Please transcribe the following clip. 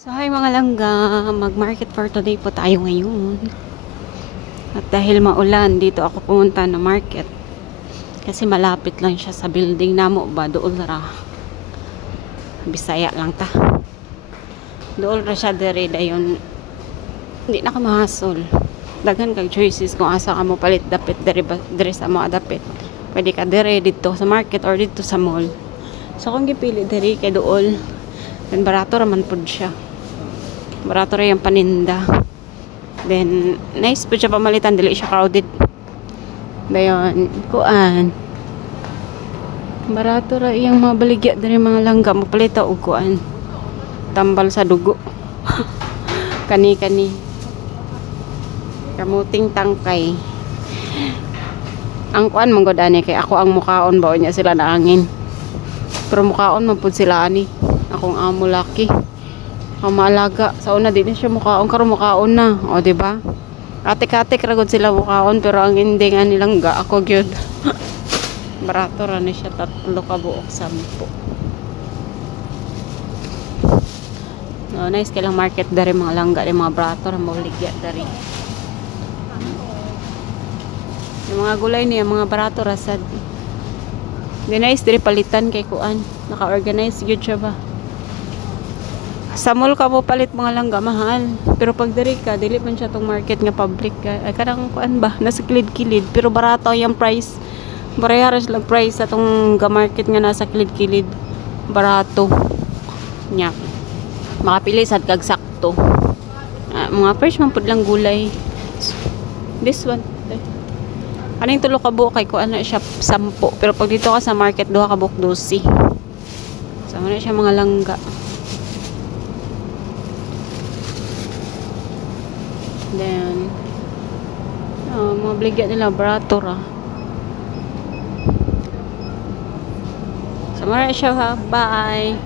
So hi mga langga, mag-market for today po tayo ngayon. At dahil maulan, dito ako pumunta na market. Kasi malapit lang siya sa building namo ba, doon ra. Bisaya lang ta. Doon ra siya dire dayon. Hindi na ka mahasol. Daghan kag choices kung asa ka mo palit dapit dire sa mga dapit. Pwede ka dire dito sa market or dito sa mall. So kung gipili dire kay dool, then barato raman pud siya. Barato rin yung paninda. Then, nice po siya pamalitan. Dili siya crowded. Dayon, kuan. Barato rin yung mga baligya dari mga langga. Mapalita o kuan. Tambal sa dugo. Kani-kani. Kamuting tangkay. Ang kuan mong godani kay ako ang mukaon ba niya sila na angin. Pero mukaon man pud sila ani. Akong amo laki. Ang maalaga sa una din siya mukaon karon mukaon na o di ba atik-atik ra gud sila mukaon pero ang ending nilang ga ako gyud barato ra ni siya 3 ka buok 10 no nice kay lang market dari mga langga di mga barato ra mauligya dari yung mga gulay niya mga barato ra sad di nice diri palitan kay kuan naka-organize gyud siya ba. Sa mall ka mo palit mga langga mahal. Pero pag diri ka, dili man siya tong market nga public ka. Ay kanang kuan ba, nasa kilid-kilid pero barato yung price. Barayaras lang price sa tong ga market nga nasa kilid-kilid. Barato. Nya. Makapili sad kag sakto. Mga fresh man pud lang gulay. This one. Aning 3 ka buok kay kuan na siya 10. Pero pag dito ka sa market 2 ka buok 12. So na siya mga langga. Then mga bligya nila barato ra. Samara siya ha. Bye.